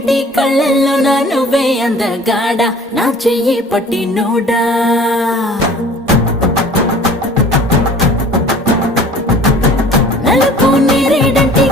నేరేడంటి కళ్ళల్లో నా నువ్వే అందగాడ నా చెయ్యి పట్టి నోడా నలుపు నేరేడంటి